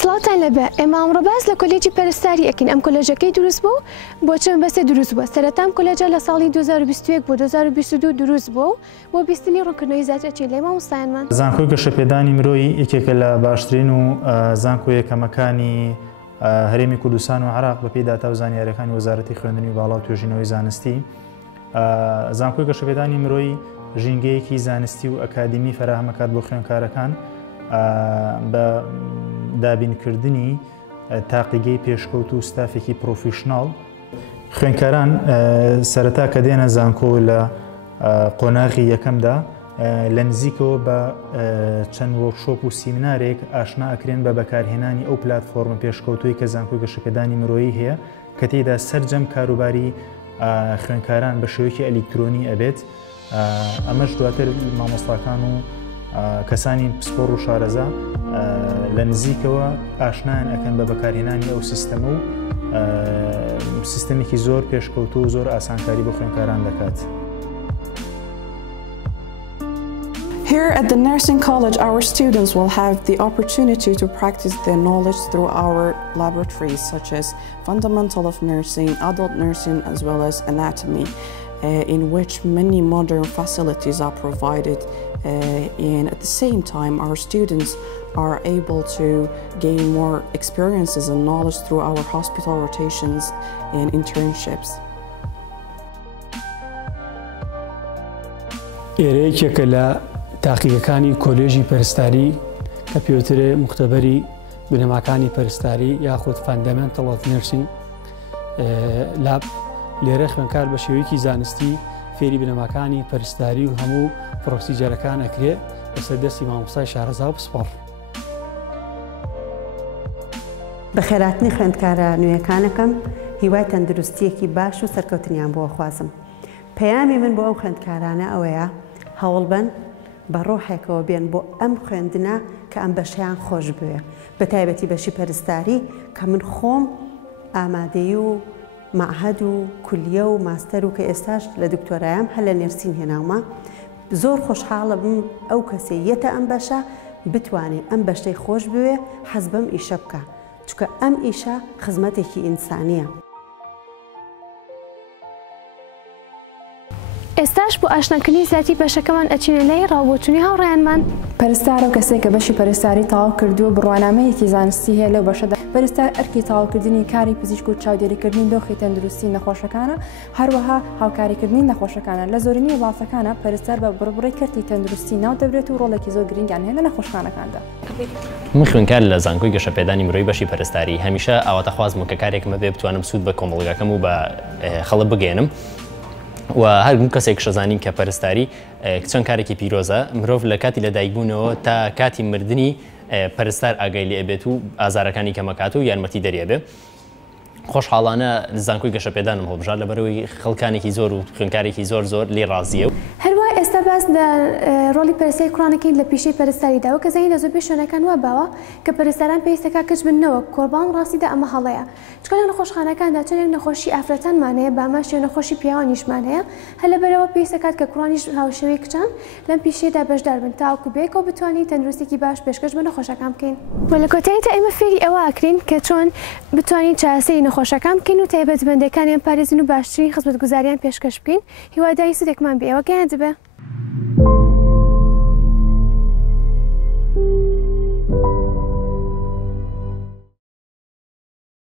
سڵاتان لەبێ ئێمە ئەمڕۆ باس لە کۆلێجی پەرستاری ئەکەین. ئەم کۆلێجەکەی دروست بوو بۆ چەند بەسێ دروست بووە. سەرەتام کۆلێجە لە ساڵی 2021 بۆ 2022 دروست بوو بۆ بیستنی ڕوونکردنەوەی زیاترەی لە مامۆستایانمان. زانکۆی گەشەپێدانی مرۆیی یەکێکە لە باشترین و زانکۆ یەکەمەکانی هەرێمی کوردستان و عێراق بە پێی داتا و زانیاریەکانی وەزارەتی خوێندنی و باڵا و توێژینەوەی زانستی. زانکۆی گەشەپێدانی مرۆیی ژینگەیەکی زانستی و ئەکادمی فراهەمەکات بۆ خوێندکارەکان بە دابینکردنی تاقیگەی پێشکەوت و ستافێکی پرۆفیشناڵ. خوێندکاران سەرەتا کە دێنە زانکۆ لە قۆناغی یەکەمدا لە نزیکەوە بە چەند وەرکشۆپ و سیمینارێک ئاشنا ئەکرێن بە بەکارهێنانی ئەو پلاتفۆرمە پێشکەوتووی کە زانکۆی گەشەپێدانی مرۆیی هەیە کە تێیدا سەرجەم کاروباری خوێندکاران بە شێوەیەکی ئەلیکترۆنی ئەبێت. ئەمەش دواتر مامۆستاکان و کەسانی پسپۆڕ و شارەزا لە نزیکەوە ئاشنایان ئەکەن بە بەکارهێنانی ئەو سیستەمە و سیستەمێکی زۆر پێشکەوتوو و زۆر ئاسانکاری بۆ خوێندکاران دەکات. Here at the Nursing College, our students will have the opportunity to practice their knowledge through our laboratories such as fundamental of nursing, adult nursing, as well as anatomy, in which many modern facilities are provided. And at the same time, our students are able to gain more experiences and knowledge through our hospital rotations and internships. تاقیەکانی کۆلێژی پەرستاری کە پێوترێ مختبەری بنەماکانی پەرستاری یاخود فاندەمنتەڵ ئۆف نەرسینگ لاب لێرە خوێندکار بە شێوەیەکی زانستی فێری بنەماکانی پەرستاری و هەموو پرۆسیجەرەکان ئەکرێ لەسەر دەستی مامۆستای شارەزا و پسپۆڕ. بە خێراتنی خوێندکارە نوێیەکانەکەم هیوای تەندروستیەکی باش و سەرکەوتنیان بۆ خوازم. پەیامی من بۆ ئەو خوێندکارانە ئەوەیە هەوڵ بن بە ڕۆحێکەوە بێن بۆ ئەم خوێندنە کە ئەم بەشیان خۆش بوێ، بە تایبەتی بەشی پەرستاری کە من خۆم ئامادەی و معهد و کولیە و ماستەر و کە ئێستاش لە دکتۆرایام هە لە نێرسین هێناومە. زۆر خۆشحاڵە بم ئەو کەسێ یەتە ئەم بەشە بتوانێت ئەم بەشتەی خۆش بوێ حەز بەم ئیشە بکە، چونکە ئەم ئیشە خزمەتێکی ئینسانیە. ئێستاش بۆ ئاشناکردنی زیاتی بەشەکەمان ئەچینە لای ڕاوبۆچوونی هاوڕێیانمان. پەرستارە و کەسێک کە بەشی پەرستاری تەواو کردووە بڕوانامەیەکی زانستی هەیە لەو بەشەدا. پەرستار ئەرکی تەواوکردنی کاری پزیشک و چاودێریکردنی دۆخی تەندروستی نەخۆشەکانە، هەروەها هاوکاریکردنی نەخۆشەکانە. لە زۆرینەی وڵاتەکانە پەرستار بە بڕبڕی کەرتی تەندروستی ناو دەبرێت و ڕۆڵێکی زۆر گرنگیان هەیە لە نەخۆشخانەکاندا. من خوێندکار لە زانکۆی گەشەپێدانی مرۆیی بەشی پەرستاری هەمیشە ئاواتەخوازم کە کارێکمە بێ بتوانم سوود بە کۆمەڵگەکەم و بە خەڵک بگەێنم. و هەرگوو کەسێک شەزانین کە پەرستاری چەند کارێکی پیرۆزە، مرۆڤ لە کاتی لەدایکبوونەوە تا کاتی مردنی پەرستار ئاگای لێ بێت و ئازارەکانی کەمەکات و یارمەتی دەریێبێ. خۆشحاڵانە زانکۆی گەشەپێدانم هەڵبژار لەبەرەوەی خەڵکانێکی زۆر و خوێندکارێکی زۆر لێ ڕازیە. هەروە ئێستا باس لە ڕۆڵی پەرستەی کوڕانەکەین لە پیشەی پەرستاریدا و کە زەین لە زۆربەی شوێنەکان وا باوە کە پەرستاران پێویستەکە کەچ بنەوە. کۆربان ڕاستیدا ئەمە هەڵەیە، چکە لە نەخۆشخانەکاندا چەندێک نەخۆشی ئافرەتانمان هەیە، باماش نەخۆشی پیاوانیشمان هەیە، هە لەبەرەوە پێویستەکات کە کوڕانیش هاوشێوەی کچان لەم پیشەیەدا بەشدار بن تاوەکو بێکەوە بتوانین تەندروستێکی باش پێشکەش بە نەخۆشەکان بکەین. و لە کۆتاییدا ئێمە فێری ئەوە ئەکرین کە چۆن بتوانین چارەسەری نەخۆشەکان بکەین و تایبەتمەندەکانیان پارێزین و باشترین خزمەتگوزاریان پێشکەش بکەین. هیواداری سودێکمان بێ ئەوە گەیاندبێ.